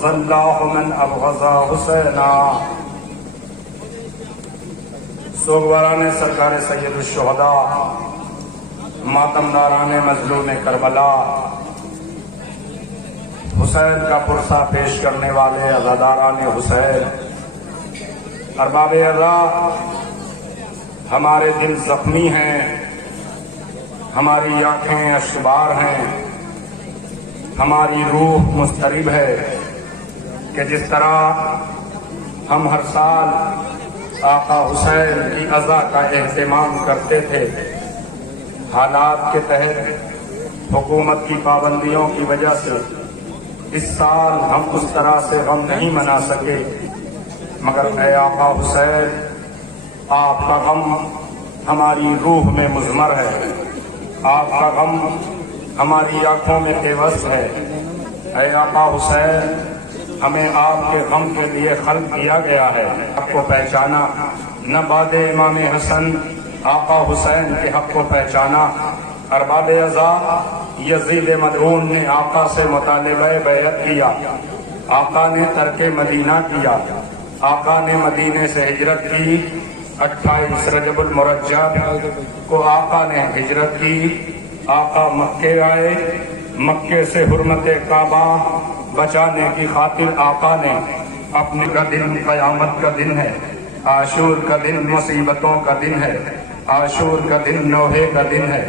أبغض الله من أبغض حسینا۔ سوگواران سرکار سید الشہداء، ماتمداران مظلوم کربلا، حسین کا پرسہ پیش کرنے والے عزاداران حسین، ارباب عزا، ہمارے دل زخمی ہیں، ہماری آنکھیں اشکبار ہیں، ہماری روح مضطرب ہے کہ جس طرح ہم ہر سال آقا حسین کی عزا کا اہتمام کرتے تھے، حالات کے تحت حکومت کی پابندیوں کی وجہ سے اس سال ہم اس طرح سے غم نہیں منا سکے، مگر اے آقا حسین، آپ کا غم ہماری روح میں مضمر ہے، آپ کا غم ہماری آنکھوں میں پیوست ہے۔ اے آقا حسین، ہمیں آپ کے غم کے لیے خلق کیا گیا ہے، آپ کو پہچانا، نہ بعد امام حسن آقا حسین کے حق کو پہچانا۔ ارباب عزا، یزید ملعون نے آقا سے مطالبہ بیعت کیا، آقا نے ترک مدینہ کیا، آقا نے مدینے سے ہجرت کی، 28 رجب المرجب کو آقا نے ہجرت کی، آقا مکے آئے، مکے سے حرمت کعبہ بچانے کی خاطر آقا نے اپنے کا دن قیامت کا دن ہے، عاشور کا دن مصیبتوں کا دن ہے، عاشور کا دن نوحے کا دن ہے،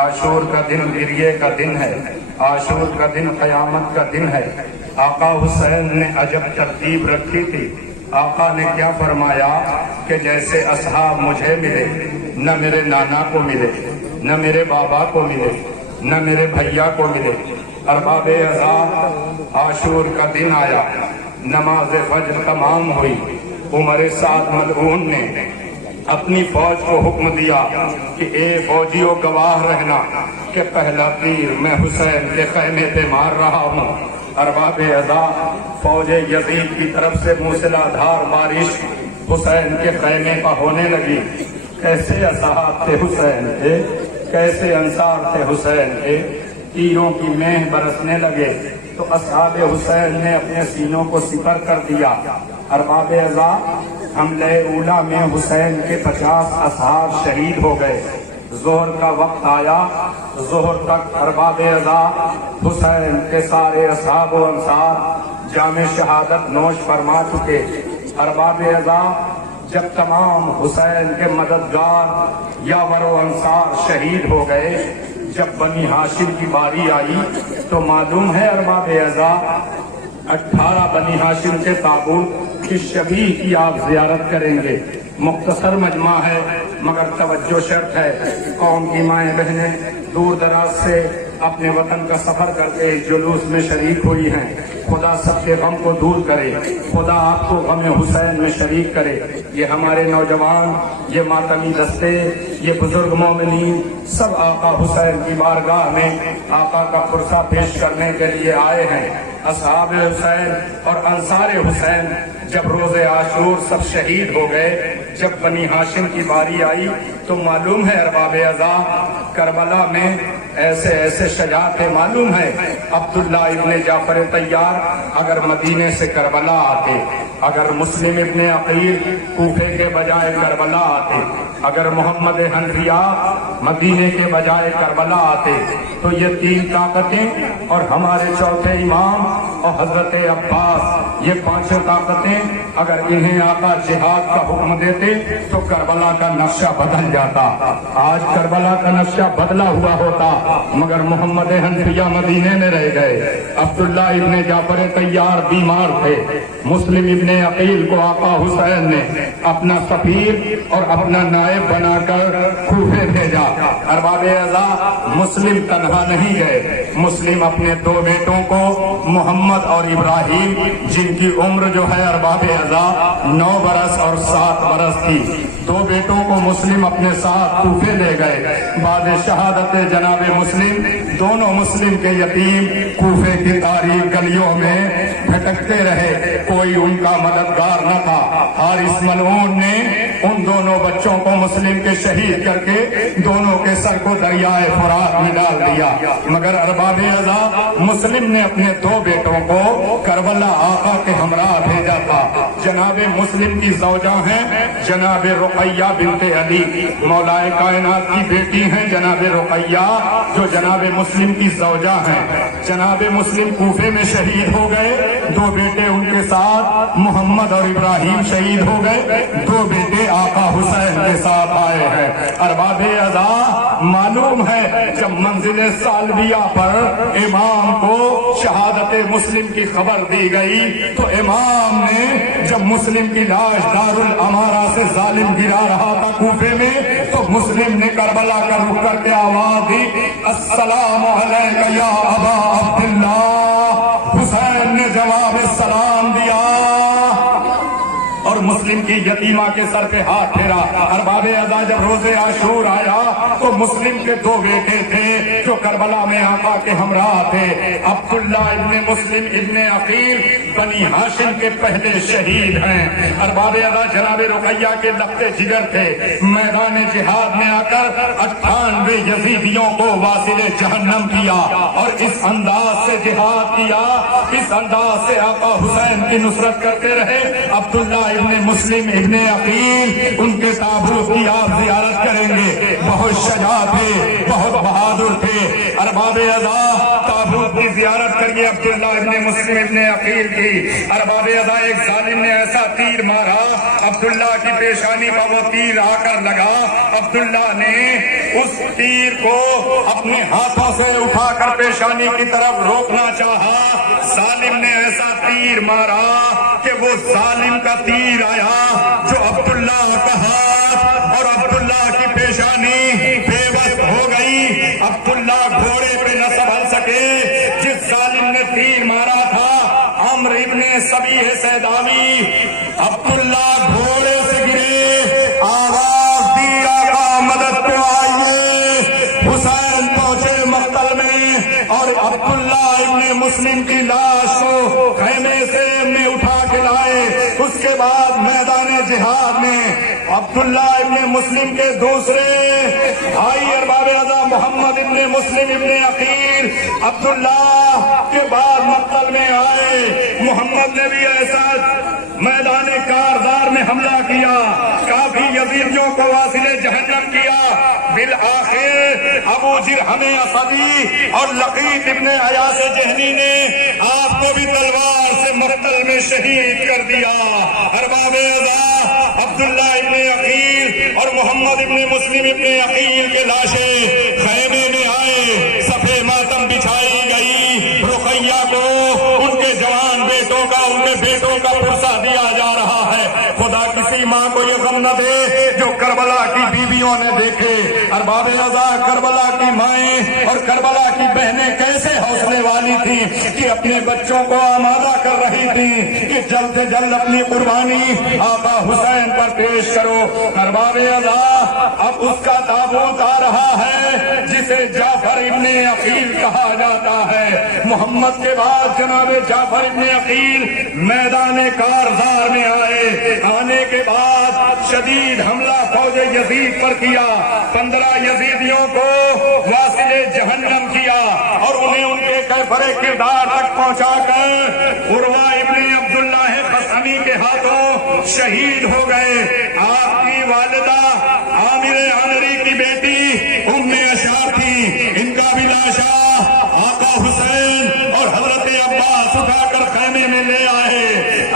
عاشور کا دن گریے کا دن ہے، عاشور کا دن قیامت کا دن ہے۔ آقا حسین نے عجب ترتیب رکھی تھی، آقا نے کیا فرمایا کہ جیسے اصحاب مجھے ملے، نہ میرے نانا کو ملے، نہ میرے بابا کو ملے، نہ میرے بھیا کو ملے۔ ارباب عزا، عاشور کا دن آیا، نماز فجر تمام ہوئی، عمر سعد ملعون نے اپنی فوج کو حکم دیا کہ اے فوجیوں گواہ رہنا کہ پہلا تیر میں حسین کے خیمے پہ مار رہا ہوں۔ ارباب عزا، فوج یزید کی طرف سے موسلادھار بارش حسین کے خیمے پر ہونے لگی۔ کیسے اصحاب تھے حسین کے، کیسے انصار تھے حسین کے، تیروں کی مہ برسنے لگے تو اصحاب حسین نے اپنے سینوں کو سپر کر دیا۔ ارباب عزا، حملے اولا میں حسین کے 50 اصحاب شہید ہو گئے۔ ظہر کا وقت آیا، ظہر تک ارباب عزا حسین کے سارے اصحاب و انصار جام شہادت نوش فرما چکے۔ ارباب عزا، جب تمام حسین کے مددگار یاور و انصار شہید ہو گئے، جب بنی ہاشم کی باری آئی تو معلوم ہے ارباب عزا 18 بنی ہاشم کے تابوت کی شبیہ کی آپ زیارت کریں گے۔ مختصر مجمع ہے مگر توجہ شرط ہے، قوم کی مائیں بہنیں دور دراز سے اپنے وطن کا سفر کر کے جلوس میں شریک ہوئی ہیں۔ خدا سب کے غم کو دور کرے، خدا آپ کو غم حسین میں شریک کرے۔ یہ ہمارے نوجوان، یہ ماتمی دستے، یہ بزرگ مومنین سب آقا حسین کی بارگاہ میں آقا کا پرسہ پیش کرنے کے لیے آئے ہیں۔ اصحاب حسین اور انصار حسین جب روز عاشور سب شہید ہو گئے، جب بنی ہاشم کی باری آئی تو معلوم ہے ارباب عزا کربلا میں ایسے ایسے شجاعت معلوم ہے۔ عبداللہ ابن جعفر طیار اگر مدینے سے کربلا آتے، اگر مسلم ابن عقیل کوفے کے بجائے کربلا آتے، اگر محمد حنفیہ مدینے کے بجائے کربلا آتے تو یہ 3 طاقتیں اور ہمارے چوتھے امام اور حضرت عباس، یہ 5 طاقتیں اگر انہیں آقا جہاد کا حکم دیتے تو کربلا کا نقشہ بدل جاتا۔ آج کربلا کا نقشہ بدلا ہوا ہوتا مگر محمد حنفیہ مدینے میں رہ گئے۔ عبداللہ ابن جعفر طیار بیمار تھے، مسلم ابن عقیل کو آقا حسین نے اپنا سفیر اور اپنا نائب بنا کر کوفے بھیجا۔ ارباب عزا، مسلم تنہا نہیں گئے، مسلم اپنے 2 بیٹوں کو محمد اور ابراہیم، جن کی عمر جو ہے ارباب عزا 9 برس اور 7 برس تھی، 2 بیٹوں کو مسلم اپنے ساتھ کوفے لے گئے۔ بعد شہادت جناب مسلم دونوں مسلم کے یتیم کوفے کی تاریخ گلیوں میں بھٹکتے رہے، کوئی ان کا مددگار نہ تھا۔ حارث ملعون نے ان دونوں بچوں کو مسلم کے شہید کر کے دونوں کے سر کو دریائے فرات میں ڈال دیا، مگر ارباب ازا مسلم نے اپنے دو بیٹوں کو کربلا آقا کے ہمراہ بھیجا تھا۔ جناب مسلم کی زوجہ ہیں جناب رقیہ بنت علی، مولائے کائنات کی بیٹی ہیں جناب رقیہ جو جناب مسلم کی زوجہ ہیں۔ جناب مسلم کوفے میں شہید ہو گئے، دو بیٹے ان کے ساتھ محمد اور ابراہیم شہید ہو گئے، دو بیٹے آقا حسین کے ساتھ آئے ہیں۔ ارباب ازا معلوم ہے جب منزل سالبیہ پر امام کو شہادت مسلم کی خبر دی گئی تو امام نے جب مسلم کی لاش دارالامارہ سے ظالم گرا رہا تھا کوفے میں تو مسلم نے کربلا کا رخ کر کے آواز دی، السلام علیک یا ابا عبداللہ۔ حسین نے جواب سلام دیا اور مسلم کی یتیمہ کے سر پہ ہاتھ پھیرا۔ ارباب ازا جب روز عاشور آیا تو مسلم کے دو بیٹے تھے جو کربلا میں آقا کے ہمراہ تھے، عبداللہ ابن مسلم ابن عقیل بنی ہاشم کے پہلے شہید ہیں۔ ارباب ازا جناب رقیہ کے لخت جگر تھے، میدان جہاد میں آ کر 98 یزیدیوں کو واصل جہنم کیا اور اس انداز سے جہاد کیا، اس انداز سے آقا حسین کی نصرت کرتے رہے۔ عبداللہ ابن مسلم ابن عقیل ان کے تابوت کی آپ زیارت کریں گے، بہت شجاع تھے، بہت بہادر تھے۔ ارباب ازا تابوت کی زیارت کریے عبداللہ ابن مسلم ابن عقیل کی۔ ارباب ازا ایک ظالم نے ایسا تیر مارا، عبداللہ کی پیشانی پر وہ تیر آ کر لگا، عبداللہ نے اس تیر کو اپنے ہاتھوں سے اٹھا کر پیشانی کی طرف روکنا چاہا، ظالم نے ایسا تیر مارا کہ وہ ظالم کا تیر آیا جو عبداللہ کا ہاتھ اور عبداللہ کی پیشانی بے بس ہو گئی۔ عبداللہ گھوڑے پہ نہ سنبھل سکے، جس ظالم نے تیر مارا تھا عمرو ابن سبیح سیداوی، عبداللہ گھوڑے سے گرے، آواز دی آقا مدد کو آئیے۔ حسین پہنچے مقتل میں اور عبداللہ ابن مسلم کی لاش کو خیمے سے اٹھا کے لائے۔ اس کے بعد میدان جہاد میں عبداللہ ابن مسلم کے دوسرے بھائی ارباب ازا محمد ابن مسلم ابن عقیل عبداللہ کے بعد مقتل میں آئے۔ محمد نے بھی ایسا میدان کارزار میں حملہ کیا، کافی یزیدیوں کو واصل جہنم کیا۔ بالآخر ابو جرہم اسدی اور لقیط ابن ایاس جہنی نے آپ کو بھی تلوار سے مقتل میں شہید کر دیا۔ ارباب ازا عبداللہ ابن عقیل اور محمد ابن مسلم ابن عقیل کے لاشیں خیمے میں آئے، صفے ماتم بچھائی گئی، رقیہ کو ان کے جوان بیٹوں کا، ان کے بیٹوں کا پرسہ دیا جا رہا ہے۔ خدا کسی ماں کو یہ غم نہ دے جو کربلا کی بیویوں نے دیکھے۔ ارباب ازا کربلا کی مائیں اور کربلا کی بہنیں کیسے حوصلے والی تھیں کہ اپنے بچوں کو آمادہ کر رہی تھیں کہ جلد سے جلد اپنی قربانی آقا حسین پر پیش کرو۔ ارباب ازا اب اس کا تابوت آ رہا ہے جسے جعفر ابن عقیل کہا جاتا ہے۔ محمد کے بعد جناب جعفر ابن عقیل میدان کارزار میں آئے۔ آنے کے بعد شدید حملہ فوج یزید پر کیا، 15 یزیدیوں کو واصل جہنم کیا اور انہیں ان کے کیفر کردار تک پہنچا کر عروہ ابن عبداللہ خصمی کے ہاتھوں شہید ہو گئے۔ آپ کی والدہ عامر عامری کی بیٹی ام اشار تھی، ان کا بھی لاشا آقا حسین اور حضرت عباس اٹھا کر خیمے میں لے آئے۔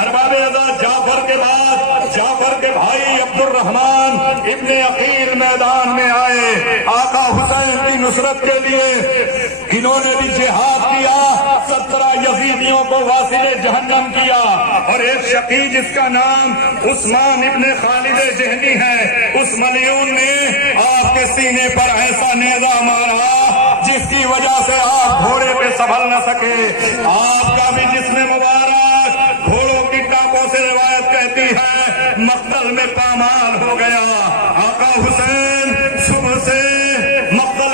ارباب ازا جعفر کے بعد جعفر کے بھائی عبد الرحمن ابن عقیل میدان میں آئے آقا حسین کی نصرت کے لیے۔ انہوں نے بھی جہاد کیا، 17 یزیدیوں کو واصل جہنم کیا اور ایک شقی جس کا نام عثمان ابن خالد جہنی ہے، اس ملیون نے آپ کے سینے پر ایسا نیزہ مارا جس کی وجہ سے آپ گھوڑے پہ سنبھل نہ سکے۔ آپ کا بھی جسم مبارک گھوڑوں کی ٹانپوں سے روایت کہتی ہے مقتل میں پامال ہو گیا۔ آقا حسین صبح سے مقتل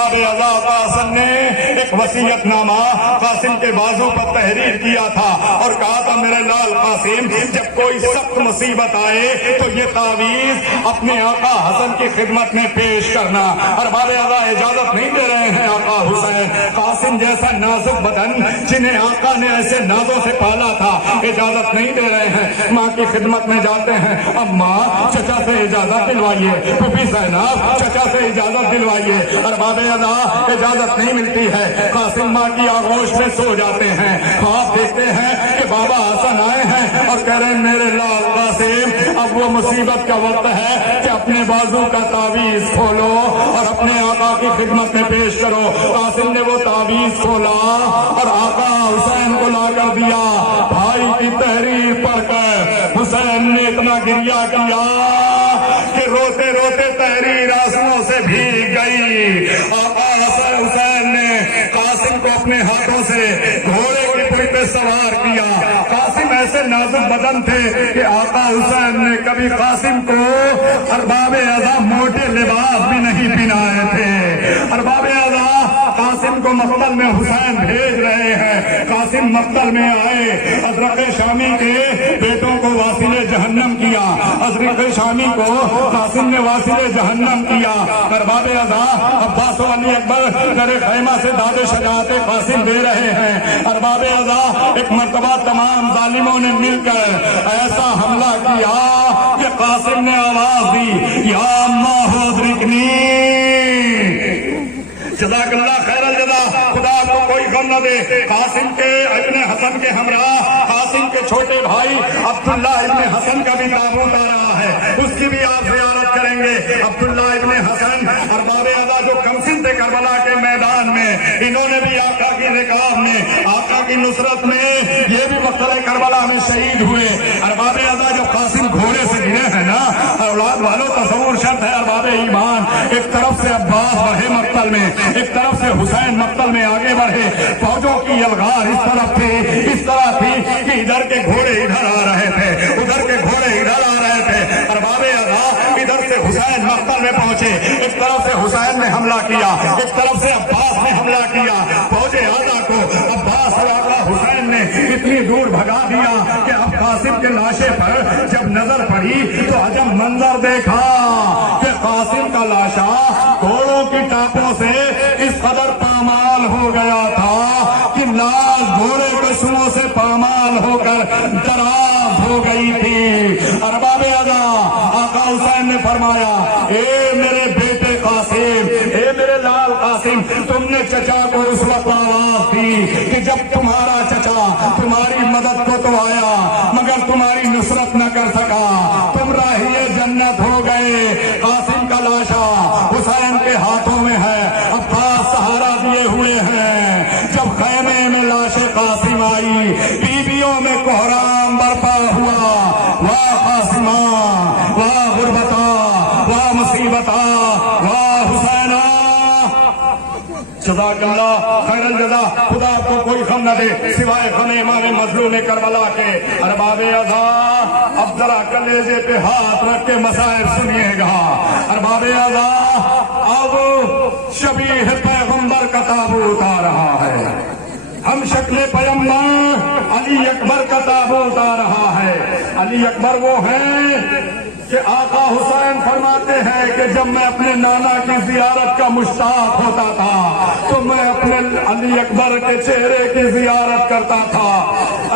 ارباب اعضاء قاسم نے ایک وصیت نامہ قاسم کے بازو پر تحریر کیا تھا اور کہا تھا میرے لال قاسم جب کوئی سخت مصیبت آئے تو یہ تعویذ اپنے آقا حسن کی خدمت میں پیش کرنا۔ ارباب اعضاء اجازت نہیں دے رہے ہیں آقا حسین، قاسم جیسا نازک بدن جنہیں آقا نے ایسے نازوں سے پالا تھا اجازت نہیں دے رہے ہیں، ماں کی خدمت میں جاتے ہیں، اماں چچا سے اجازت دلوائیے، پھوپھی زینب چچا سے اجازت دلوائیے۔ ارباب اعضاء اجازت نہیں ملتی ہے، قاسم ماں کی آغوش میں سو جاتے ہیں، خواب دیکھتے ہیں کہ بابا حسن آئے ہیں اور کہہ رہے ہیں میرے لال قاسم اب وہ مصیبت کا وقت ہے کہ اپنے بازو کا تعویذ کھولو اور اپنے آقا کی خدمت میں پیش کرو۔ قاسم نے وہ تعویذ کھولا اور آقا حسین کو لا کر دیا۔ بھائی کی تحریر پڑھ کر حسین نے اتنا گریہ کیا کہ روتے روتے تحریر آنسوؤں سے بھیگ گئی۔ آقا حسین نے قاسم کو اپنے ہاتھوں سے گھوڑے کی پیٹھ پہ سوار کیا۔ قاسم ایسے نازک بدن تھے کہ آقا حسین نے کبھی قاسم کو ارباب اعضاء موٹے لباس بھی نہیں پہنائے تھے۔ ارباب اعضاء قاسم کو مقتل میں حسین بھیج رہے ہیں۔ قاسم مقتل میں آئے، ازرق شامی کے بیٹوں کو واصل جہنم کیا، ازرق شامی کو قاسم نے واصل جہنم کیا۔ ارباب اعضاء عباس و علی اکبر در خیمہ سے داد شجاعت قاسم دے رہے ہیں۔ ارباب اعضاء ایک مرتبہ تمام ظالموں نے مل کر ایسا حملہ کیا کہ قاسم نے آواز دی یا اللہ ادرکنی۔ جزاک اللہ خیر الجزا، خدا کو کوئی غم نہ دے۔ قاسم کے ابن حسن کے ہمراہ قاسم کے چھوٹے بھائی عبداللہ ابن حسن کا بھی تابوت آ رہا ہے، اس کی بھی آپ زیارت کریں گے۔ عبداللہ ابن حسن ارباب اعضاء جو کمسن تھے کربلا کے میدان میں، انہوں نے بھی آقا کی رکاب میں، آقا کی نصرت میں یہ بھی مقتل کربلا میں شہید ہوئے۔ ارباب اعضاء جو قاسم گھوڑے سے گرے ہیں نا، اولاد والوں تصور شرط ہے ارباب ایمان، ایک طرف سے عباس بڑھے مقتل میں، ایک طرف سے حسین مقتل میں آگے بڑھے، فوجوں کی یلغار اس طرف تھی، اس طرح تھی کہ ادھر کے گھوڑے ادھر آ رہے تھے، ادھر کے گھوڑے ادھر آ رہے تھے۔ ارباب اعضاء ادھر سے حسین مقتل میں پہنچے، ایک طرف سے حسین نے حملہ کیا، ایک طرف سے عباس نے حملہ کیا۔ فوج اعضاء کو عباس اور آقا حسین نے اتنی دور بھگا دیا کہ اب قاسم کے لاشے پر جب نظر پڑی تو عجب منظر دیکھا کہ قاسم کا لاشا گھوڑوں کی ٹاپوں سے اس قدر پامال ہو گیا تھا کہ لاش گھوڑے کے سوؤں سے پامال ہو کر دراز ہو گئی تھی۔ ارباب اعضاء آقا حسین نے فرمایا اے میرے بیٹے قاسم، اے میرے لال قاسم، تم نے چچا کو اس وقت آواز دی کہ جب تمہارا چچا تمہاری مدد کو تو آیا مگر تمہاری نصرت نہ کر سکا، تم راہی جنت ہو گئے۔ قاسم کا لاشا حسین کے ہاتھوں میں ہے، عباس سہارا دیے ہوئے ہیں۔ جب خیمے میں لاش قاسم آئی، بیویوں میں کوہرام برپا ہوا، واہ قاسمہ، واہ غربتا، واہ مصیبتا، واہ حسینہ۔ جزاک اللہ خیر الجزا، خدا کو کوئی غم نہ دے سوائے غم امام مظلوم کربلا کے۔ ارباب اعضاء اب ذرا کلیجے پہ ہاتھ رکھ کے مصائب سنیے گا۔ ارباب اعضاء اب شبیہ پیغمبر کا تابوت آ رہا ہے، ہم شکل پیغمبر علی اکبر کا تابوت آ رہا ہے۔ علی اکبر وہ ہیں کہ آقا حسین فرماتے ہیں کہ جب میں اپنے نانا کی زیارت کا مشتاق ہوتا تھا تو میں اپنے علی اکبر کے چہرے کی زیارت کرتا تھا۔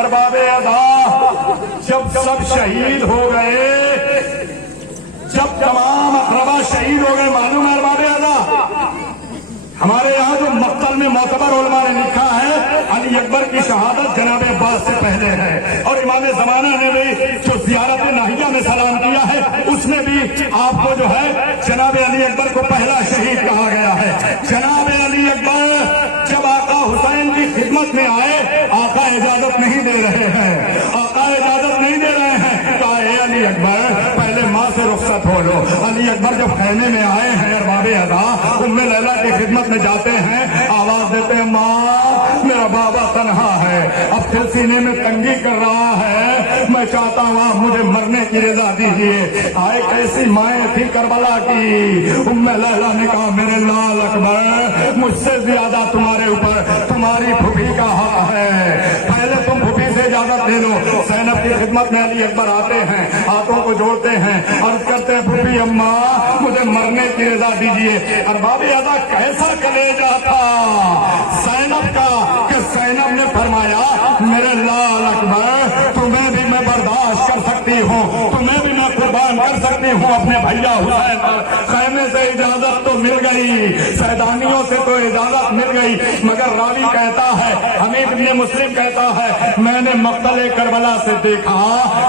ارباب اعضاء جب سب شہید ہو گئے، جب تمام اقربا شہید ہو گئے، معلوم ہے ارباب اعضاء ہمارے یہاں جو مقتل میں معتبر علماء نے لکھا ہے علی اکبر کی شہادت جناب عباس سے پہلے ہے، اور امام زمانہ نے بھی جو زیارت ناہیہ میں سلام کیا ہے اس میں بھی آپ کو جو ہے جناب علی اکبر کو پہلا شہید کہا گیا ہے۔ جناب علی اکبر جب آقا حسین کی خدمت میں آئے، آقا اجازت نہیں دے رہے ہیں، آقا اجازت نہیں دے رہے ہیں، کہا اے علی اکبر پہلے ماں سے رخصت ہو لو۔ علی اکبر جب خیمے میں آئے ہیں ارباب اعضاء ام لیلا کی خدمت میں جاتے ہیں، آواز دیتے ہیں ماں میرا میرا بابا تنہا ہے، اب دل سینے میں تنگی کر رہا ہے، میں چاہتا ہوں آپ مجھے مرنے کی رضا دیجیے۔ آئے کیسی مائیں تھی کربلا کی، ام لیلا نے کہا میرے لال اکبر مجھ سے زیادہ تمہارے اوپر تمہاری پھوپھی کا حق ہے، پہلے تم پھوپھی سے اجازت لے لو۔ زینب کی خدمت میں علی اکبر آتے ہیں، ہاتھوں کو جوڑتے ہیں، عرض کرتے ہیں پھوپھی اماں مجھے مرنے کی رضا دیجیے۔ اور باب ادا کیسا کلیجہ تھا زینب کا کہ زینب نے فرمایا میرے لال اکبر تمہیں بھی میں برداشت کر سکتی ہوں، تمہیں بھی میں قربان کر سکتی ہوں اپنے بھیا حسین پر۔ خیمے سے اجازت تو مل گئی، سیدانیوں سے تو اجازت مل گئی، مگر راوی کہتا ہے، حمید بن مسلم کہتا ہے میں نے مقتل کربلا سے دیکھا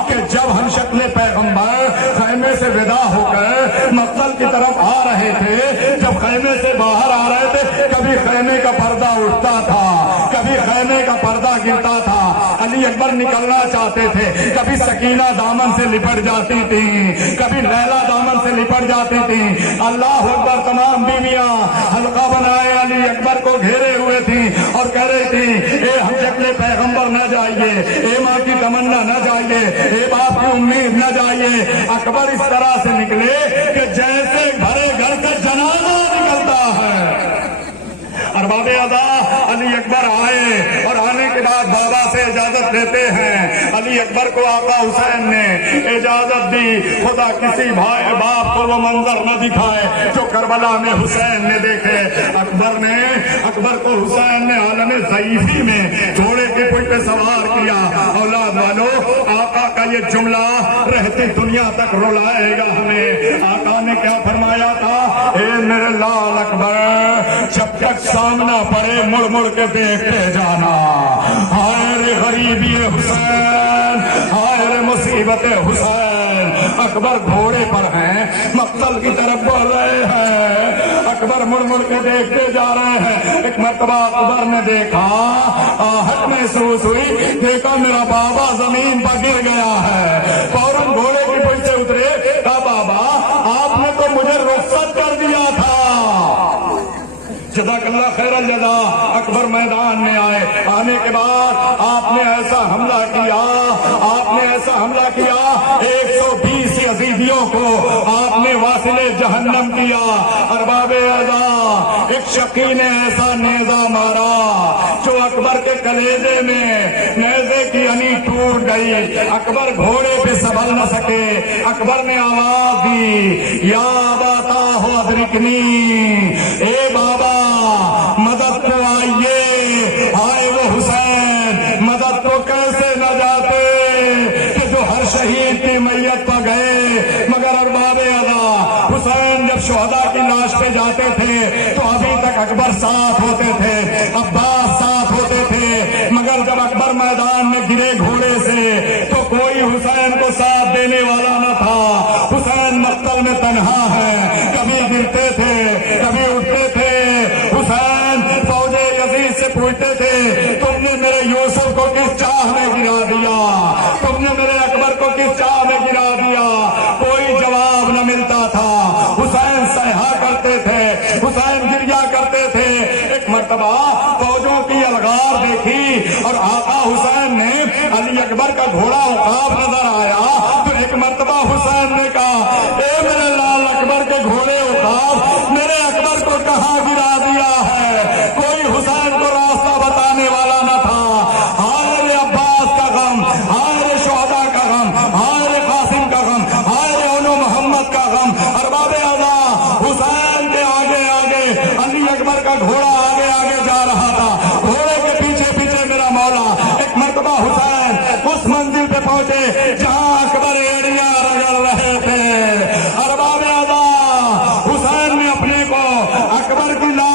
کہ جب ہم شکل پیغمبر خیمے سے ودا ہو کر مقتل کی طرف آ رہے تھے، جب خیمے سے باہر آ رہے تھے کبھی خیمے کا پردہ اٹھتا تھا، کبھی خیمے کا پردہ گرتا تھا، علی اکبر نکلنا چاہتے تھے، کبھی سکینہ دامن سے لپٹ جاتی تھی، کبھی لیلا دامن سے لپٹ جاتی تھی۔ اللہ اکبر، تمام بیویاں حلقہ بنائے علی اکبر کو گھیرے ہوئے تھی اور کہہ رہی تھی اے ہم شکل پیغمبر نہ جائیے، اے ماں کی تمنا نہ جائیے، اے باپ کی امید نہ جائیے۔ اکبر اس طرح سے نکلے کہ جیسے بھرے گھر سے جنازہ نکلتا ہے۔ ارباب ادا علی اکبر آئے اور آنے کے بعد بابا سے اجازت لیتے ہیں۔ علی اکبر کو آقا حسین نے اجازت دی، خدا کسی بھائی باپ کو وہ منظر نہ دکھائے جو کربلا میں حسین نے دیکھے۔ اکبر کو حسین نے عالم ضعیفی میں گھوڑے کے پل پہ سوار کیا۔ اولاد والو آقا کا یہ جملہ رہتی دنیا تک رلائے گا ہمیں۔ آقا نے کیا فرمایا تھا، اے میرے لال اکبر جب تک سامنا پڑے مڑ مڑ کے دیکھتے جانا، ہائے رے غریبی حسین، ہائے رے مصیبت حسین۔ اکبر گھوڑے پر ہیں، مقتل کی طرف بڑھ رہے ہیں، اکبر مڑ مڑ کے دیکھتے جا رہے ہیں۔ ایک مرتبہ اکبر نے دیکھا، آہٹ محسوس ہوئی، دیکھا میرا بابا زمین پر گر گیا ہے، فوراً گھوڑے کی پل سے اترے، کہا بابا آپ نے تو مجھے رخصت کر دیا تھا۔ جزاک اللہ خیر الجزا۔ اکبر میدان میں آئے، آنے کے بعد آپ نے ایسا حملہ کیا، آپ نے ایسا حملہ کیا 120 یزیدیوں کو آپ نے واصل جہنم کیا۔ ارباب اعضا ایک شقی نے ایسا نیزہ مارا جو اکبر کے کلیجے میں نیزے کی ہنی ٹوٹ گئی۔ اکبر گھوڑے پہ سنبھل نہ سکے، اکبر نے آواز دی یا باتا ہو ادرکنی، اے بابا مدد کو آئیے۔ آئے وہ حسین، مدد کو کیسے نہ جاتے کہ جو ہر شہید کی میت پر گئے، مگر ارباب اعضا حسین جب شہداء کی لاش پہ جاتے تھے تو ابھی تک اکبر ساتھ ہوتے تھے، عباس ساتھ ہوتے تھے، مگر جب اکبر میدان میں گرے گھوڑے سے تو کوئی حسین کو ساتھ دینے والا نہ تھا۔ حسین مقتل میں تنہا ہے، کبھی گرتے تھے کبھی اٹھتے تھے۔ حسین فوج یزید سے پوچھتے تھے تم نے میرے یوسف کو کس چاہ میں گرا دیا، تم نے میرے اکبر کو کس چاہ میں گرا دیا، کوئی جواب نہ ملتا تھا۔ حسین سہا کرتے تھے، حسین گریا کرتے تھے۔ ایک مرتبہ فوجوں کی الغار دیکھی اور آقا حسین نے علی اکبر کا گھوڑا عقاب نظر آیا تو ایک مرتبہ حسین نے کہا اے میرے لال اکبر کے گھوڑے عقاب، میرے اکبر کو کہاں گرا دیا ہے؟ کوئی حسین کو راستہ بتانے والا نہ تھا۔ ہائے رے عباس کا غم، ہائے رے شہداء کا غم، ہائے رے قاسم کا غم، ہائے رے اولو محمد کا غم۔ ارباب اعضا حسین کے آگے آگے علی اکبر کا گھوڑا آگے آگے جا رہا تھا، گھوڑے کے پیچھے پیچھے میرا مولا۔ ایک مرتبہ حسین اس منزل پہ پہنچے جہاں اکبر ایڑیاں رگڑ رہے تھے۔ ارباب اعضا حسین نے اپنے کو اکبر کی لاش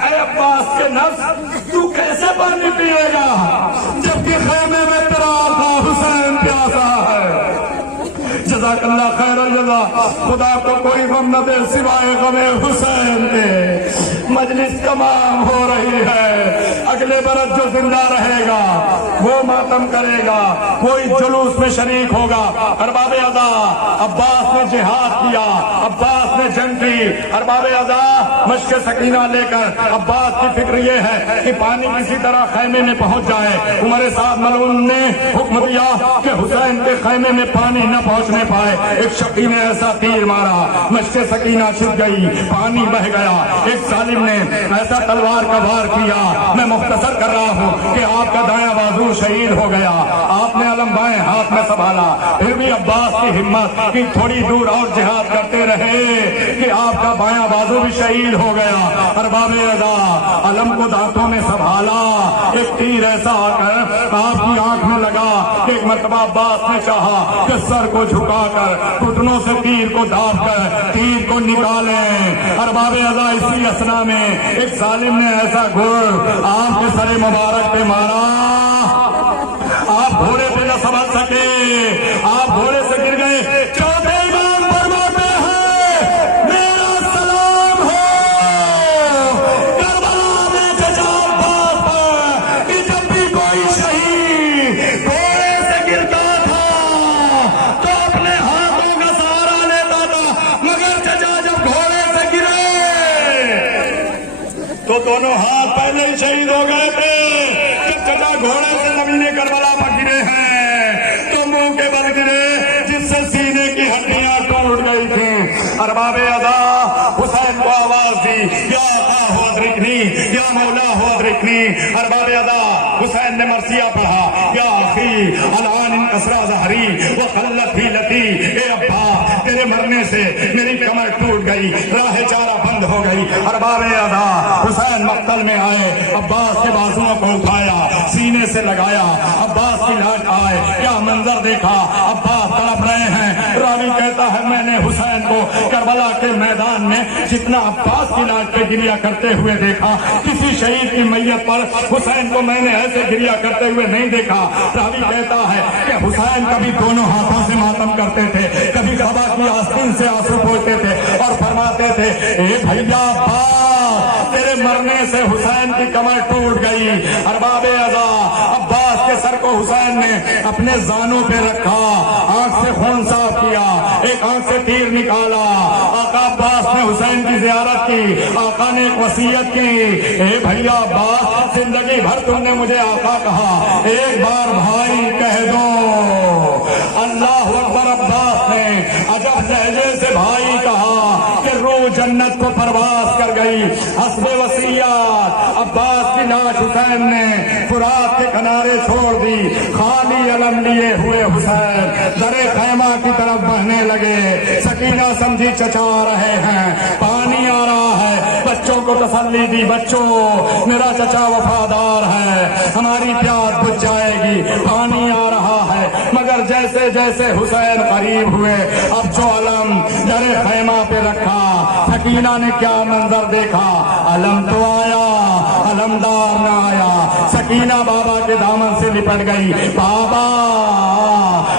اے عباس کے نفس تو کیسے پانی پیے گا جبکہ خیمے میں تیرا آقا حسین پیاسا ہے؟ جزاک اللہ خیر الجزا، خدا کو کوئی غم نہ دے سوائے غم حسین کے۔ مجلس تمام ہو رہی ہے، اگلے برس جو زندہ رہے گا وہ ماتم کرے گا، کوئی جلوس میں شریک ہوگا۔ ارباب اعضا، عباس نے جہاد کیا، عباس نے جنگ کی۔ ارباب اعضا، مشق سکینہ لے کر عباس کی فکر یہ ہے کہ پانی کسی طرح خیمے میں پہنچ جائے۔ عمر صاحب ملعون نے حکم دیا کہ حسین کے خیمے میں پانی نہ پہنچنے پائے۔ ایک شقی نے ایسا تیر مارا، مشق سکینہ چھپ گئی، پانی بہ گیا۔ ایک ظالم نے ایسا تلوار کا وار کیا، میں مختصر کر رہا ہوں کہ آپ کا دایاں بازو شہید ہو گیا، آپ نے علم بائیں ہاتھ میں سنبھالا، پھر بھی عباس کی ہمت کہ تھوڑی دور اور جہاد کرتے رہے کہ آپ کا بایاں بازو بھی شہید ہو گیا۔ ارباب اعضا، علم کو دانتوں میں سنبھالا، ایک تیر ایسا آ کر آپ کی آنکھ میں لگا کہ ایک مرتبہ عباس نے چاہا کہ سر کو جھکا کر گھٹنوں سے تیر کو داب کر تیر کو نکالیں۔ ارباب اعضا، اسی اثنا میں ایک ظالم نے ایسا گر آپ کے سر مبارک پہ مارا، آپ گھوڑے پہ نہ سنبھل سکے، آپ گھوڑے سے گر گئے۔ چوتھے امام فرماتے ہیں میرا سلام ہو کربلا میں چچا عباس پر کہ جب بھی کوئی شہید گھوڑے سے گرتا تھا تو اپنے ہاتھوں کا سہارا لیتا تھا، مگر چچا جب گھوڑے سے گرے تو دونوں ہاتھ پہلے ہی شہید ہو گئے تھے۔ جب چچا گھوڑے سے زمین کربلا پر گرے ہیں تو منہ کے بل گرے جس سے سینے کی ہڈیاں ٹوٹ گئی تھیں۔ ارباب اعضا، حسین کو آواز دی، یا آقا ہو ادرکنی، یا مولا ہو ادرکنی۔ ارباب اعضا، حسین نے مرثیہ پڑھا، یا اخی الان انکسرا ظہری وقلت حیلتی، اے ابا تیرے مرنے سے میری کمر ٹوٹ گئی، راہ چارہ بند ہو گئی۔ ارباب اعضا، حسین مقتل میں آئے، عباس کے بازوؤں کو اٹھایا، سینے سے لگایا، عباس کی لاش آئے، کیا منظر دیکھا، عباس تڑپ رہے ہیں۔ راوی کہتا ہے میں نے حسین کو کربلا کے میدان میں جتنا عباس کی لاش پہ گریا کرتے ہوئے دیکھا، کسی شہید کی میت پر حسین کو میں نے ایسے گریا کرتے ہوئے نہیں دیکھا۔ راوی کہتا ہے کہ حسین کبھی دونوں ہاتھوں سے ماتم کرتے تھے، کبھی قبا کی آستین سے آنسو پوچھتے تھے اور فرماتے تھے اے بھیا عباس تیرے مرنے سے حسین کی کمر ٹوٹ گئی۔ ارباب اعضا، عباس کے سر کو حسین نے اپنے زانوں پہ رکھا، آنکھ سے خون صاف کیا، ایک آنکھ سے تیر نکالا۔ آقا عباس نے حسین کی زیارت کی، آقا نے ایک وصیت کی، اے بھیا عباس زندگی بھر تم نے مجھے آقا کہا، ایک بار بھائی کہہ دو۔ اللہ اکبر، عباس نے عجب لہجے سے بھائی کہا کہ روح جنت کو پرواز کر گئی۔ حسب وصیت عباس کی لاش حسین نے فرات کے کنارے چھوڑ دی، خالی علم لیے ہوئے حسین درے خیمہ کی طرف بہنے لگے۔ سکینہ سمجھی چچا رہے ہیں، پانی آ رہا ہے، بچوں کو تسلی دی، بچوں میرا چچا وفادار ہے، ہماری پیاس بجھ جائے گی، پانی آ رہا ہے۔ مگر جیسے جیسے حسین قریب ہوئے، اب جو علم درے خیمہ پہ رکھا، سکینہ نے کیا منظر دیکھا، علم تو آیا، علمدار نہ آیا۔ سکینہ بابا کے دامن سے لپٹ گئی، بابا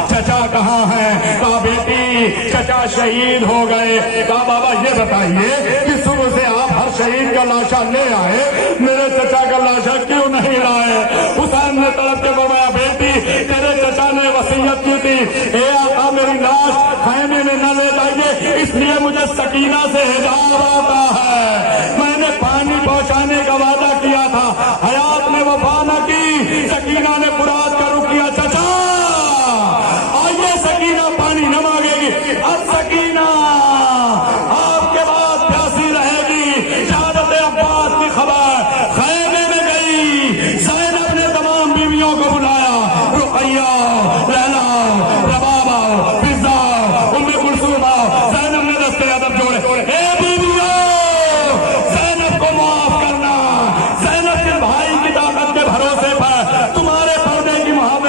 چچا کہاں ہیں؟ کہا بیٹی چچا شہید ہو گئے۔ کہا بابا یہ بتائیے کہ صبح سے آپ ہر شہید کا لاشا لے آئے، میرے چچا کا لاشا کیوں نہیں لائے؟ حسین نے تڑپ کے فرمایا بیٹی تیرے چچا نے وصیت کی تھی، اے آقا میری لاش خیمے میں نہ لے جائیے، اس لیے مجھے سکینہ سے حجاب آتا ہے، میں نے پانی پہنچانے کا وعدہ کیا تھا، حیات میں وفا نہ کی۔ سکینہ نے فرات کا رخ کیا، چچا آئیے سکینہ پانی نہ مانگے گی، اب سکینہ آپ کے بعد پیاسی رہے گی۔ شہادت عباس کی خبر خیمے میں گئی، زینب نے تمام بیویوں کو بلایا، رقیہ، لیلا، ربابہ، فضہ، ام کلثوم، زینب نے دستے ادب جوڑے، اے بیویوں زینب کو معاف کرنا، زینب کے بھائی کی طاقت کے بھروسے پر تمہارے پردے کی محبت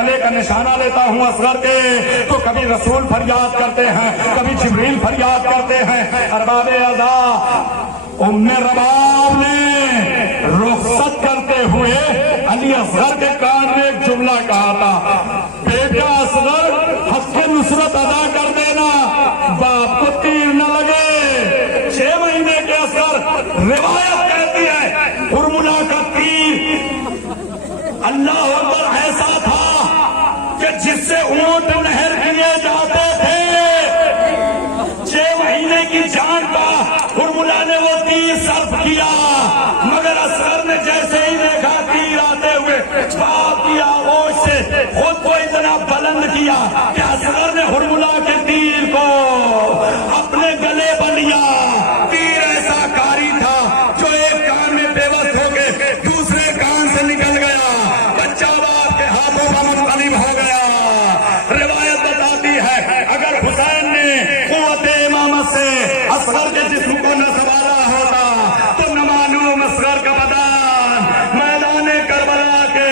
گلے کا نشانہ لیتا ہوں اصغر کے تو کبھی رسول فریاد کرتے ہیں، کبھی جبریل فریاد کرتے ہیں۔ ارباب اعضا، ام رباب نے رخصت کرتے ہوئے علی اصغر کے کان میں ایک جملہ کہا تھا، بیٹا اصغر حق کی نصرت ادا کر دینا، باپ کو تیر نہ لگے۔ 6 مہینے کے اصغر، روایت کہتی ہے ہرملا کا تیر اللہ اکبر ایسا تھا کہ جس سے اونٹ نہر کیے جاتے تھے۔ 6 مہینے کی جان کا ہرملا نے وہ تیر صرف کیا، مگر اصغر نے جیسے ہی دیکھا تیر آتے ہوئے باپ کی آغوش سے خود کو اتنا بلند کیا کہ اصغر نے ہرملا کے تیر کو اپنے گلے بن لیا۔ تیر ایسا کاری تھا جو ایک کان میں بے بس ہو کے دوسرے کان سے نکل گیا، بچہ باپ کے ہاتھوں کا منقلب ہو گیا۔ روایت بتاتی ہے اگر حسین نے قوت امامت سے اصغر کے جسم کو نہ سنبھالا ہوتا تو نہ معلوم اصغر کا بدن میدان کربلا کے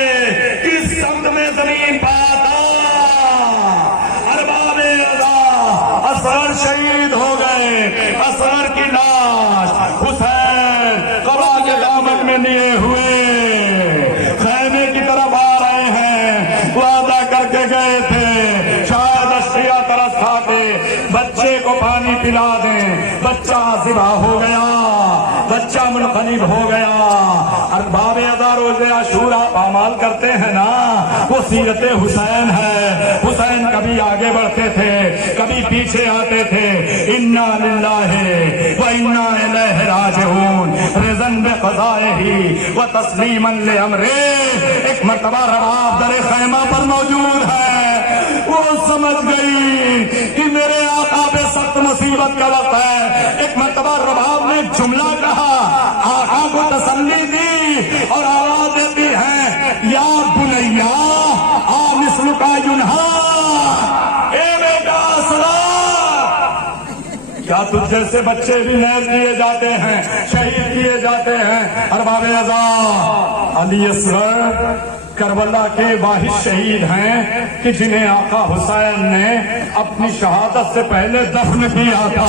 کس سمت میں زمین پاتا۔ ارباب اعضا، اصغر شہید ہو گئے، اصغر کی لاش حسین قبا کے دامن میں لیے ہوئے خیمے کی طرف آ رہے ہیں۔ وعدہ کر کے گئے تھے شاید اشیا ترس کھا کے بچے کو پانی پلا دیں، بچہ ذبح ہو گیا، بچہ منقلب ہو گیا۔ ارباب اعضا روز عاشورا پامال کرتے ہیں نا، وہ سیرت حسین ہے۔ حسین کبھی آگے بڑھتے تھے، کبھی پیچھے آتے تھے۔ انا للہ و انا الیہ راجعون، رضن بقضائہ و تسلیما لامرہ۔ ایک مرتبہ رباب در خیمہ پر موجود ہے، وہ سمجھ گئی کہ میرے آقا پہ سخت مصیبت کا وقت ہے۔ ایک مرتبہ رباب نے جملہ کہا، آقا کو تسلی دی اور آواز دیتی ہے، یا بنیا آ مثل کا ینہا، اے بیٹا اصغر، کیا تجھ جیسے بچے بھی نیل کیے جاتے ہیں، شہید کیے جاتے ہیں۔ ارباب اعضا، علی اصغر کربلا کے واحد شہید ہیں کہ جنہیں آقا حسین نے اپنی شہادت سے پہلے دفن کیا تھا۔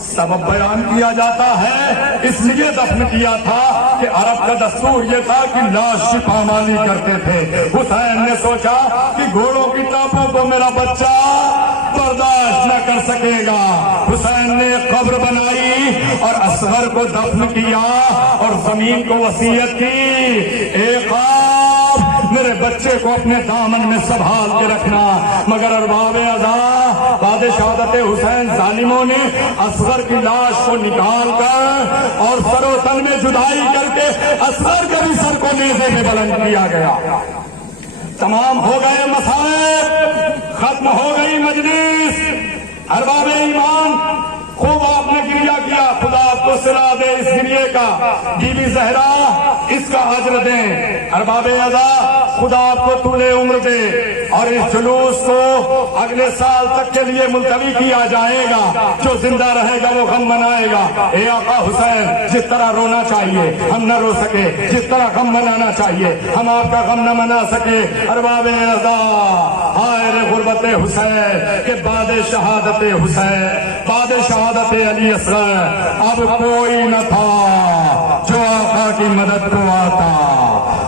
سبب بیان کیا جاتا ہے اس لیے دفن کیا تھا کہ عرب کا دستور یہ تھا کہ لاش کی پامالی کرتے تھے۔ حسین نے سوچا کہ گھوڑوں کی ٹاپوں کو میرا بچہ برداشت نہ کر سکے گا۔ حسین نے ایک قبر بنائی اور اصغر کو دفن کیا اور زمین کو وصیت کی، ایک میرے بچے کو اپنے دامن میں سنبھال کے رکھنا۔ مگر ارباب اعضا، بعد شہادت حسین ظالموں نے اصغر کی لاش کو نکال کر اور سر و تن میں جدائی کر کے اصغر کے بھی سر کو نیزے میں بلند کیا گیا۔ تمام ہو گئے مصائب، ختم ہو گئی مجلس۔ ارباب ایمان، خوب آپ نے گریہ کیا، خدا آپ کو صلہ دے اس گریے کا۔ بی بی زہرا اس کا اجر دیں۔ ارباب اعضا، خدا آپ کو طول عمر دے اور اس جلوس کو اگلے سال تک کے لیے ملتوی کیا جائے گا۔ جو زندہ رہے گا وہ غم منائے گا۔ اے آقا حسین، جس طرح رونا چاہیے ہم نہ رو سکے، جس طرح غم منانا چاہیے ہم آپ کا غم نہ منا سکے۔ ارباب اعضا، ہائے رے غربت حسین کہ بعد شہادت حسین، بعد شہادت علی اصغر اب کوئی نہ تھا جو آقا کی مدد کو آتا۔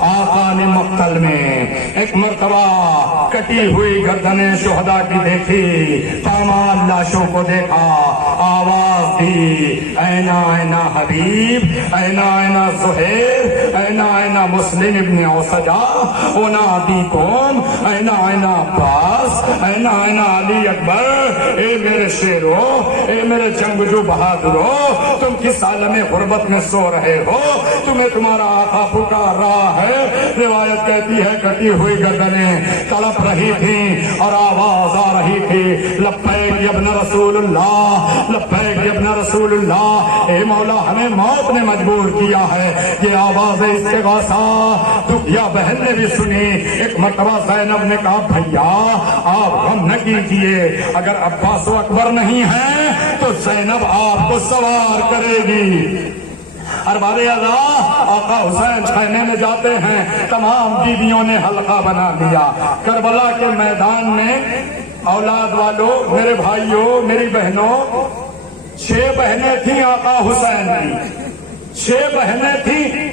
آقا نے مقتل میں ایک مرتبہ کٹی ہوئی گردنیں شہداء کی دیکھی، پامال لاشوں کو دیکھا، آواز دی، اینا اینا حبیب، اینا اینا زہیر، اینا اینا مسلم ابن اوسجا، انادیکم، اینا اینا عباس، اینا اینا علی اکبر۔ اے میرے شیرو، اے میرے جنگجو بہادرو، تم کس عالم غربت میں سو رہے ہو؟ تمہیں تمہارا آقا پکار رہا ہے۔ روایت کہتی ہے کٹی ہوئی گردنیں تڑپ رہی تھی اور آواز آ رہی تھی، لبیک ابن رسول اللہ، لبیک ابن رسول اللہ۔ اے مولا، ہمیں موت نے مجبور کیا ہے۔ یہ آواز استغاثہ دکھیا بہن نے بھی سنی۔ ایک مرتبہ زینب نے کہا، بھیا آپ غم نہ کیجیے، اگر عباس و اکبر نہیں ہیں تو زینب آپ کو سوار کرے گی۔ ارباب اعضا آقا حسین خیمے میں جاتے ہیں، تمام بیویوں نے حلقہ بنا لیا۔ کربلا کے میدان میں اولاد والوں، میرے بھائیوں، میری بہنوں، 6 بہنیں تھیں آقا حسین کی، 6 بہنیں تھیں۔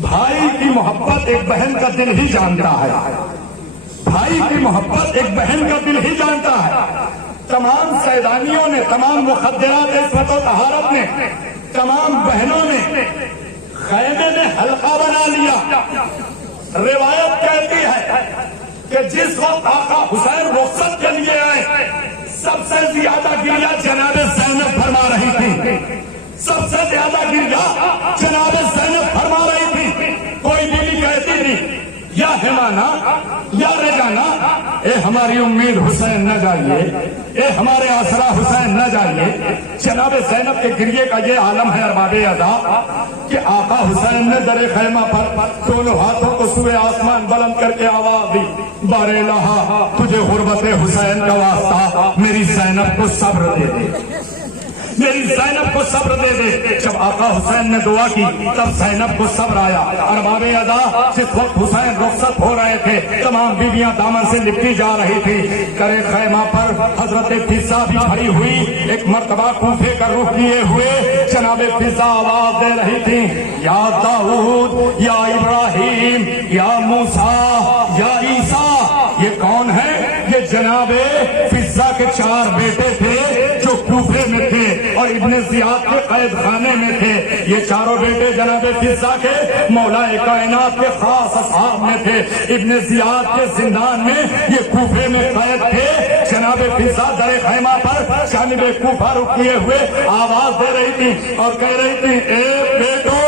بھائی کی محبت ایک بہن کا دل ہی جانتا ہے، بھائی کی محبت ایک بہن کا دل ہی جانتا ہے۔ تمام سیدانیوں نے، تمام مخدرات عصمت و طہارت نے، تمام بہنوں نے خیمے میں حلقہ بنا لیا۔ روایت کہتی ہے کہ جس وقت آقا حسین رخصت کے لیے آئے، سب سے زیادہ گریہ جناب زینب فرما رہی تھی، سب سے زیادہ گریہ جناب زینب فرما رہی تھی۔ کوئی بیوی کہتی تھی یا ہمانا یا رجانا، اے ہماری امید حسین نہ جائیے، اے ہمارے آسرا حسین نہ جائیے۔ جناب زینب کے گریے کا یہ عالم ہے ارباب اعضا کہ آقا حسین نے در خیمہ پر دونوں ہاتھوں کو سوئے آسمان بلند کر کے آواز دی، بار الہا تجھے غربت حسین کا واسطہ میری زینب کو صبر دے دے، میری زینب کو صبر دے دے۔ جب آقا حسین نے دعا کی تب زینب کو صبر آیا۔ ارباب اعضا جس وقت حسین رخصت ہو رہے تھے، تمام بیویاں دامن سے لپٹی جا رہی تھی، کرے خیمہ پر حضرت فضہ بھی کھڑی ہوئی، ایک مرتبہ کوفے کا رخ کیے ہوئے جناب فضہ آواز دے رہی تھی، یا داؤد یا ابراہیم یا موسیٰ یا عیسیٰ۔ یہ کون ہے؟ یہ جناب فضہ کے 4 بیٹے تھے جو کوفے میں تھے اور ابن زیاد کے قید خانے میں تھے۔ یہ 4 بیٹے جناب فضہ کے مولا کائنات کے خاص اصحاب میں تھے۔ ابن زیاد کے زندان میں یہ کوفے میں قید تھے۔ جناب فضہ در خیمہ پر جانب کوفہ رخ کیے ہوئے آواز دے رہی تھی اور کہہ رہی تھی، اے بیٹو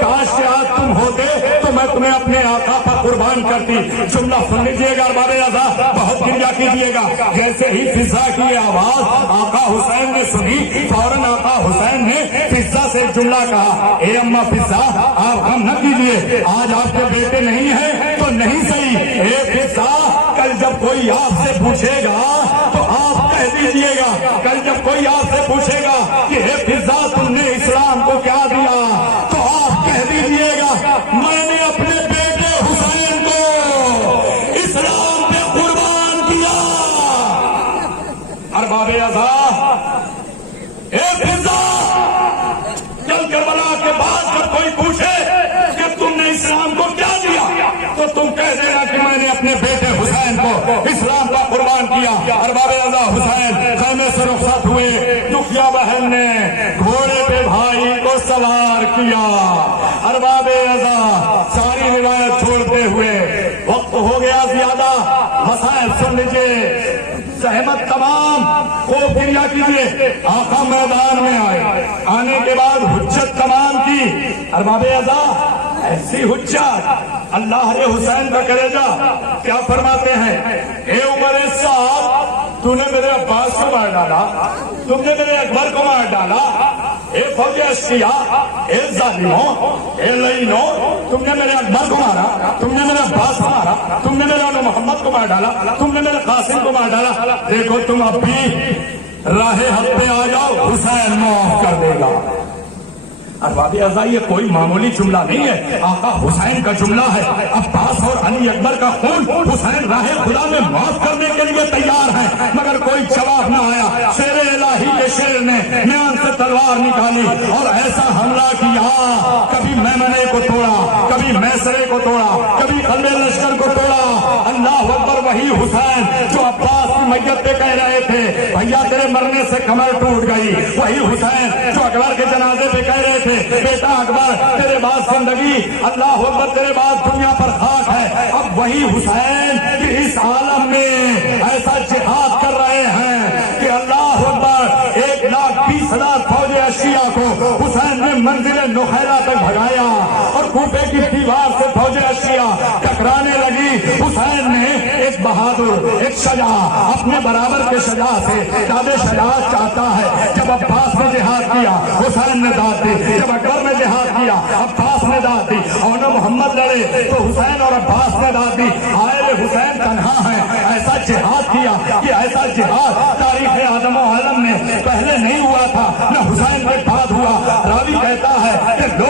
کاش کہ آج تم ہوتے تو میں تمہیں اپنے آقا پر قربان کرتی۔ جملہ سن لیجیے گا ارباب اعضا، بہت گریہ کیجیے گا۔ جیسے ہی فضہ کی آواز آقا حسین نے سنی، فوراً آقا حسین نے فضہ سے جملہ کہا، اے اماں فضہ آپ غم نہ کیجیے، آج آپ کے بیٹے نہیں ہیں تو نہیں صحیح، اے فضہ کل جب کوئی آپ سے پوچھے گا تو آپ کہہ دیجیے گا، کل جب کوئی آپ سے پوچھے گا کہ اے فضہ تم نے اسلام کو کیا دیا تو آپ کہہ دیجیے گا میں نے اپنے بیٹے حسین کو اسلام پہ قربان کیا۔ ارباب اعضا اے فضہ کل کربلا کے بعد جب کوئی پوچھے کہ تم نے اسلام کو کیا دیا تو تم کہہ دینا کہ میں نے اپنے بیٹے حسین کو اسلام کا قربان کیا۔ ارباب اعضا حسین خیمے سے رخصت ہوئے، دکھیا بہن نے گھوڑے پہ بھائی کو سوار کیا۔ ارباب اعضا ساری روایت چھوڑتے ہوئے وقت ہو گیا زیادہ، مسائل سن لیجیے، زحمت تمام، خوب گریہ کیجیے۔ آقا میدان میں آئے، آنے کے بعد حجت تمام کی۔ ارباب اعضا ایسی حجت اللہ نے حسین کا کلیجہ کیا فرماتے ہیں، اے عمر صاحب تو نے میرے عباس کو مار ڈالا، تم نے میرے اکبر کو مار ڈالا، اے فوج اشقیاء، اے ظالموں، اے لعینوں، تم نے میرے اکبر کو مارا، تم نے میرے عباس کو مارا، تم نے میرے انو محمد کو مار ڈالا، تم نے میرے قاسم کو مار ڈالا، دیکھو تم اب بھی راہ حق پہ آ جاؤ، حسین معاف کر دے گا۔ ارباب اعضا یہ کوئی معمولی جملہ نہیں ہے، آقا حسین کا جملہ ہے۔ عباس اور علی اکبر کا خون حسین راہ خدا میں معاف کرنے کے لیے تیار ہے، مگر کوئی جواب نہ آیا۔ شیر الہی کے شیر نے میان سے تلوار نکالی اور ایسا حملہ کیا، کبھی میمنے کو توڑا، کبھی میسرے کو توڑا، کبھی قلب لشکر کو توڑا۔ اللہ اکبر، وہی حسین جو عباس کی میت پہ کہہ رہے تھے بھیا تیرے مرنے سے کمر ٹوٹ گئی، وہی حسین جو اکبر کے جنازے پہ کہہ رہے تھے بیٹا اکبر تیرے بعد زندگی، اللہ اکبر تیرے بعد دنیا پر خاک ہے۔ اب وہی حسین کہ اس عالم میں ایسا جہاد کر رہے ہیں کہ اللہ اکبر 1,20,000 فوج اشیاء کو حسین نے منزل نخیرہ تک بھگایا اور کوفے کی دیوار سے فوج اشیاء ٹکرانے لگی۔ حسین نے ایک بہادر، ایک شجاع، اپنے برابر کے شجاع سے زیادہ شجاعت چاہتا ہے۔ جب عباس نے جہاد کیا حسین نے داد دی، جب اکبر نے جہاد کیا عباس نے داد دی، اور محمد لڑے تو حسین اور عباس نے داد دی۔ آئے حسین تنہا ہے، ایسا جہاد کیا کہ ایسا جہاد تاریخ آدم و عالم میں پہلے نہیں ہوا تھا، نہ حسین کے بعد ہوا۔ راوی کہتا ہے کہ لوگ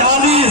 40